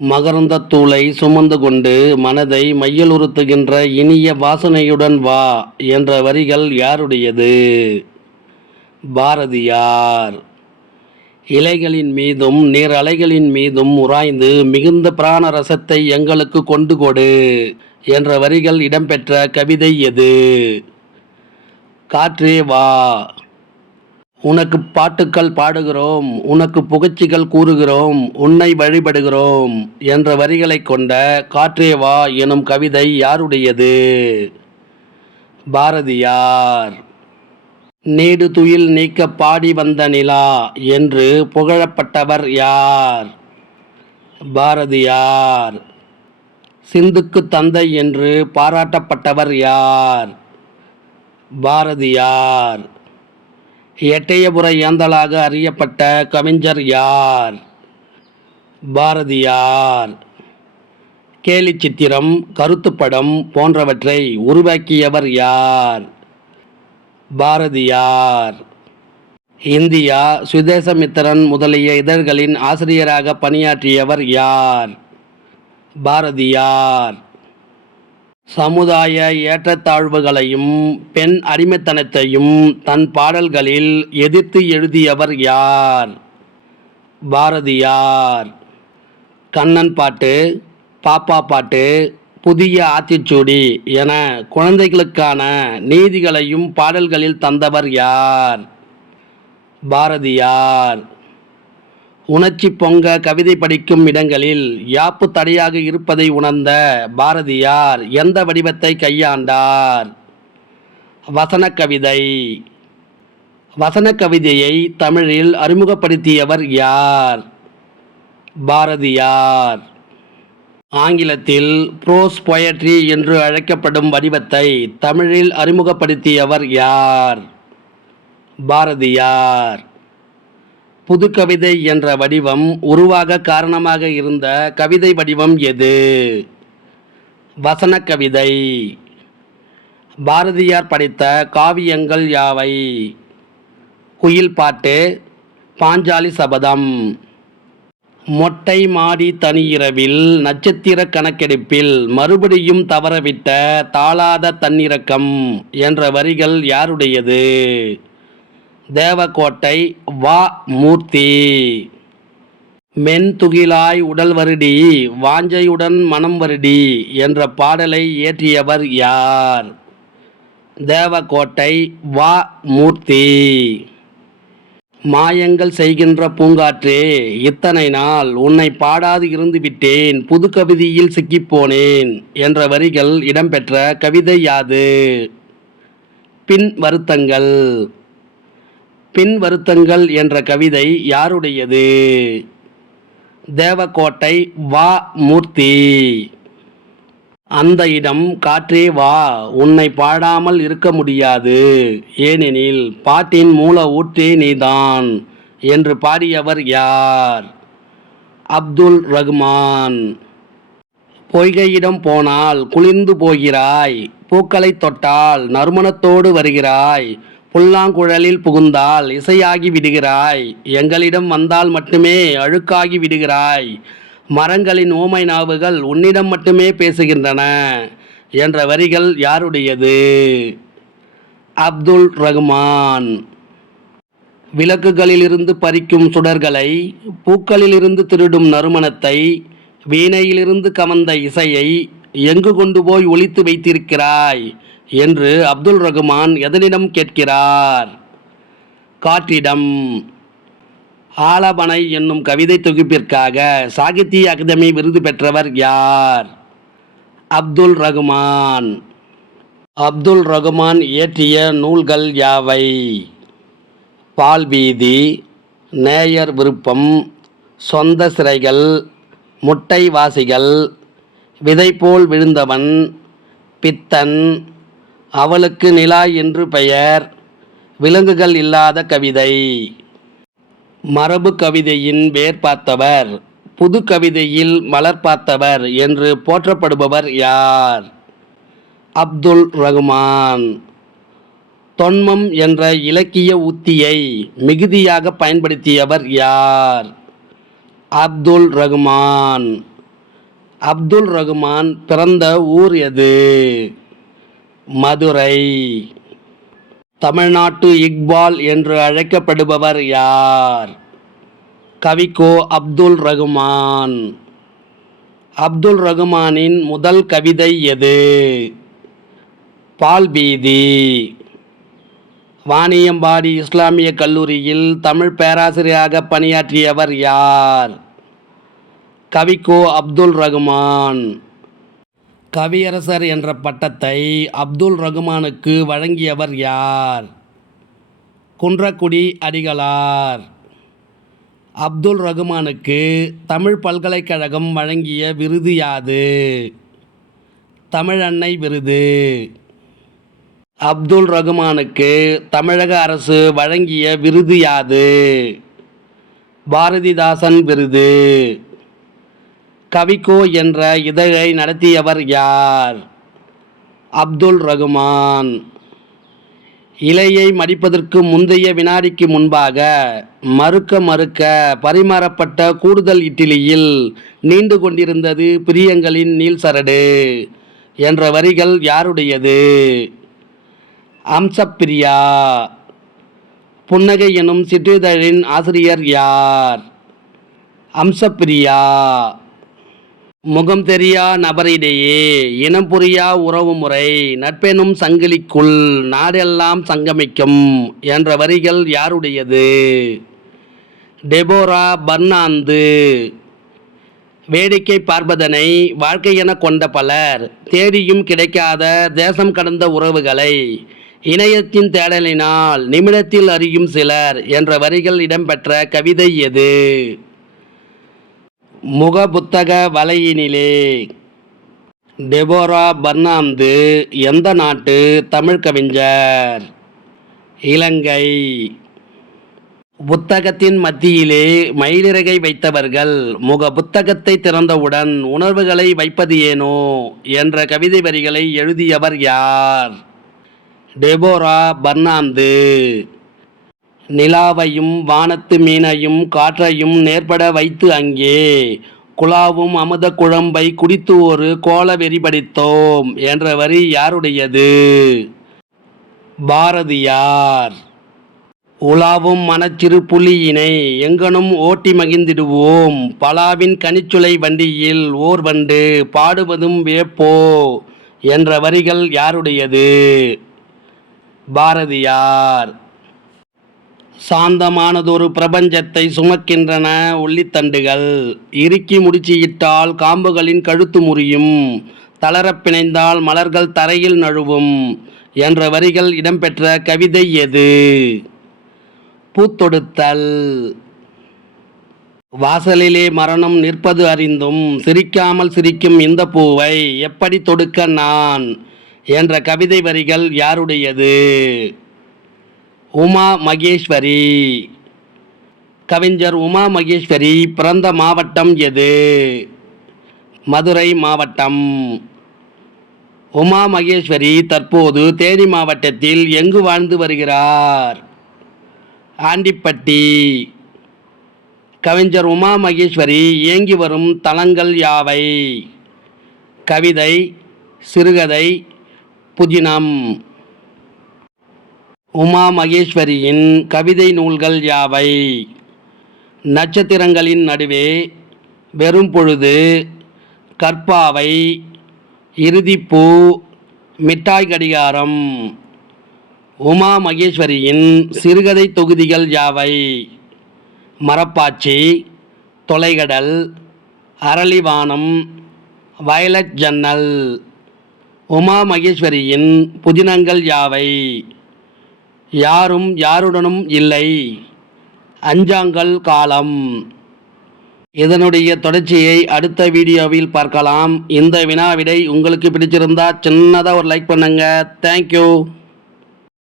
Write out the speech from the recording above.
மகரந்தத் தூளை சுமந்து கொண்டு மனதை மையலுறுத்துகின்ற இனிய வாசனையுடன் வா என்ற வரிகள் யாருடையது? பாரதியார். இலைகளின் மீதும் நீர் அலைகளின் மீதும் உராய்ந்து மிகுந்த பிராண ரசத்தை எங்களுக்கு கொண்டு கொடு என்ற வரிகள் இடம்பெற்ற கவிதை எது? காற்றே வா. உனக்கு பாட்டுக்கள் பாடுகிறோம், உனக்கு புகழ்ச்சிகள் கூறுகிறோம், உன்னை வழிபடுகிறோம் என்ற வரிகளை கொண்ட காற்றே வா எனும் கவிதை யாருடையது? பாரதியார். நீடு துயில் நீக்க பாடி வந்த நிலா என்று புகழப்பட்டவர் யார்? பாரதியார். சிந்துக்கு தந்தை என்று பாராட்டப்பட்டவர் யார்? பாரதியார். எட்டயபுர ஏந்தலாக அறியப்பட்ட கவிஞர் யார்? பாரதியார். கேலி சித்திரம், கருத்துப்படம் போன்றவற்றை உருவாக்கியவர் யார்? பாரதியார். இந்தியா, சுதேசமித்திரன் முதலிய இதழ்களின் ஆசிரியராக பணியாற்றியவர் யார்? பாரதியார். சமுதாய ஏற்றத்தாழ்வுகளையும் பெண் அடிமைத்தனத்தையும் தன் பாடல்களில் எதிர்த்து எழுதியவர் யார்? பாரதியார். கண்ணன் பாட்டு, பாப்பா பாட்டு, புதிய ஆத்திச்சூடி என குழந்தைகளுக்கான நீதிகளையும் பாடல்களில் தந்தவர் யார்? பாரதியார். உணர்ச்சி பொங்க கவிதை படிக்கும் இடங்களில் யாப்பு தடையாக இருப்பதை உணர்ந்த பாரதியார் எந்த வடிவத்தை கையாண்டார்? வசன கவிதை. வசன கவிதையை தமிழில் அறிமுகப்படுத்தியவர் யார்? பாரதியார். ஆங்கிலத்தில் ப்ரோஸ் பொயட்ரி என்று அழைக்கப்படும் வடிவத்தை தமிழில் அறிமுகப்படுத்தியவர் யார்? பாரதியார். புதுக்கவிதை என்ற வடிவம் உருவாக காரணமாக இருந்த கவிதை வடிவம் எது? வசன கவிதை. பாரதியார் படைத்த காவியங்கள் யாவை? குயில் பாட்டு, பாஞ்சாலி சபதம். மொட்டை மாடி தனியிரவில் நட்சத்திர கணக்கெடுப்பில் மறுபடியும் தவறவிட்ட தாளாத தன்னிறக்கம் என்ற வரிகள் யாருடையது? தேவக்கோட்டை வா. மூர்த்தி. மென்துகிலாய் உடல் வருடி வாஞ்சையுடன் மனம் வருடி என்ற பாடலை இயற்றியவர் யார்? தேவக்கோட்டை வா. மூர்த்தி. மாயங்கள் செய்கின்ற பூங்காற்றே, இத்தனை நாள் உன்னை பாடாது இருந்து விட்டேன், புது கவிதையில் சிக்கிப்போனேன் என்ற வரிகள் இடம்பெற்ற கவிதை யாது? பின் வருத்தங்கள். பின் வருத்தங்கள் என்ற கவிதை யாருடையது? தேவக்கோட்டை வா. மூர்த்தி. அந்த இடம் காற்றே வா, உன்னை பாடாமல் இருக்க முடியாது, ஏனெனில் பாட்டின் மூல ஊற்றே நீதான் என்று பாடியவர் யார்? அப்துல் ரகுமான். பொய்கையிடம் போனால் குளிர்ந்து போகிறாய், பூக்களை தொட்டால் நறுமணத்தோடு வருகிறாய், புல்லாங்குழலில் புகுந்தால் இசையாகி விடுகிறாய், எங்களிடம் வந்தால் மட்டுமே அழுக்காகி விடுகிறாய், மரங்களின் ஊமை நாவுகள் உன்னிடம் மட்டுமே பேசுகின்றன என்ற வரிகள் யாருடையது? அப்துல் ரகுமான். விளக்குகளிலிருந்து பறிக்கும் சுடர்களை, பூக்களிலிருந்து திருடும் நறுமணத்தை, வீணையிலிருந்து கவர்ந்த இசையை எங்கு கொண்டு போய் ஒளித்து வைத்திருக்கிறாய் என்று அப்துல் ரகுமான் எதனிடம் கேட்கிறார்? காற்றிடம். ஆலபனை என்னும் கவிதை தொகுப்பிற்காக சாகித்ய அகாதமி விருது பெற்றவர் யார்? அப்துல் ரகுமான். அப்துல் ரகுமான் இயற்றிய நூல்கள் யாவை? பால்வீதி, நேயர் விருப்பம், சொந்த சிறைகள், முட்டைவாசிகள், விதைபோல் விழுந்தவன், பித்தன், அவளுக்கு நிலா என்று பெயர், விலங்குகள் இல்லாத கவிதை. மரபு கவிதையின் வேர் பார்த்தவர், புது கவிதையில் மலர் பார்த்தவர் என்று போற்றப்படுபவர் யார்? அப்துல் ரகுமான். தொன்மம் என்ற இலக்கிய உத்தியை மிகுதியாக பயன்படுத்தியவர் யார்? அப்துல் ரகுமான். அப்துல் ரகுமான் பிறந்த ஊர் எது? மதுரை. தமிழ்நாட்டு இக்பால் என்று அழைக்கப்படுபவர் யார்? கவிக்கோ அப்துல் ரகுமான். அப்துல் ரகுமானின் முதல் கவிதை எது? பால்பீதி. வாணியம்பாடி இஸ்லாமிய கல்லூரியில் தமிழ் பேராசிரியராக பணியாற்றியவர் யார்? கவிக்கோ அப்துல் ரகுமான். கவியரசர் என்ற பட்டத்தை அப்துல் ரகுமானுக்கு வழங்கியவர் யார்? குன்றக்குடி அடிகளார். அப்துல் ரகுமானுக்கு தமிழ் பல்கலைக்கழகம் வழங்கிய விருது யாது? தமிழன்னை விருது. அப்துல் ரகுமானுக்கு தமிழக அரசு வழங்கிய விருது யாது? பாரதிதாசன் விருது. கவிக்கோ என்ற இதழை நடத்தியவர் யார்? அப்துல் ரகுமான். இலையை மடிப்பதற்கு முந்தைய வினாடிக்கு முன்பாக மறுக்க பரிமாறப்பட்ட கூடுதல் இட்லியில் நீண்டு கொண்டிருந்தது பிரியங்களின் நீள்சரடு என்ற வரிகள் யாருடையது? அம்சப்பிரியா. புன்னகை எனும் சிற்றிதழின் ஆசிரியர் யார்? அம்சப்பிரியா. முகம் தெரியா நபரிடையே இனம் புரியா உறவு முறை நட்பெனும் சங்கிலிக்குள் நாடெல்லாம் சங்கமிக்கும் என்ற வரிகள் யாருடையது? டெபோரா பர்னாந்து. வேடிக்கை பார்ப்பதனை வாழ்க்கை என கொண்ட பலர் தேடியும் கிடைக்காத தேசம் கடந்த உறவுகளை இணையத்தின் தேடலினால் நிமிடத்தில் அறியும் சிலர் என்ற வரிகள் இடம்பெற்ற கவிதை எது? முகபுத்தக வலையினிலே. டெபோரா பர்னாந்து எந்த நாட்டு தமிழ் கவிஞர்? இலங்கை. புத்தகத்தின் மத்தியிலே மயிலிறகை வைத்தவர்கள் முக புத்தகத்தை திறந்தவுடன் உணர்வுகளை வைப்பது ஏனோ என்ற கவிதை வரிகளை எழுதியவர் யார்? டெபோரா பர்னாந்து. நிலாவையும் வானத்து மீனையும் காற்றையும் நேர்பட வைத்து அங்கே குழாவும் அமுத குழம்பை குடித்து ஒரு கோல வெறி படித்தோம் என்ற வரி யாருடையது? பாரதியார். உலாவும் மனச்சிறு புலியினை எங்கனும் ஓட்டி மகிழ்ந்திடுவோம் பலாவின் கனிச்சுளை வண்டியில் ஓர் வண்டு பாடுவதும் வேப்போ என்ற வரிகள் யாருடையது? பாரதியார். சாந்தமானதொரு பிரபஞ்சத்தை சுமக்கின்றன ஒல்லித்தண்டுகள் இறுக்கி முடிச்சியிட்டால் காம்புகளின் கழுத்து முறியும் தளரப் பிணைந்தால் மலர்கள் தரையில் நழுவும் என்ற வரிகள் இடம்பெற்ற கவிதை எது? பூத்தொடுத்தல். வாசலிலே மரணம் நிற்பது அறிந்தும் சிரிக்காமல் சிரிக்கும் இந்த பூவை எப்படி தொடுக்க நான் என்ற கவிதை வரிகள் யாருடையது? உமா மகேஸ்வரி. கவிஞர் உமா மகேஸ்வரி பிறந்த மாவட்டம் எது? மதுரை மாவட்டம். உமா மகேஸ்வரி தற்போது தேனி மாவட்டத்தில் எங்கு வாழ்ந்து வருகிறார்? ஆண்டிப்பட்டி. கவிஞர் உமா மகேஸ்வரி இயங்கி வரும் தலங்கள் யாவை? கவிதை, சிறுகதை, புதினம். உமா மகேஸ்வரியின் கவிதை நூல்கள் யாவை? நட்சத்திரங்களின் நடுவே, வெறும் பொழுது, கற்பாவை, இறுதிப்பூ, மிட்டாய் கடிகாரம். உமா மகேஸ்வரியின் சிறுகதை தொகுதிகள் யாவை? மரப்பாச்சி, தொலைகடல், அரளிவானம், வயலட் ஜன்னல். உமா மகேஸ்வரியின் புதினங்கள் யாவை? யாரும் யாருடனும் இல்லை, அஞ்சாங்கல் காலம். இதனுடைய தொடர்ச்சியை அடுத்த வீடியோவில் பார்க்கலாம். இந்த வினா விடை உங்களுக்கு பிடிச்சிருந்தா சின்னதாக ஒரு லைக் பண்ணுங்க. தேங்க்யூ.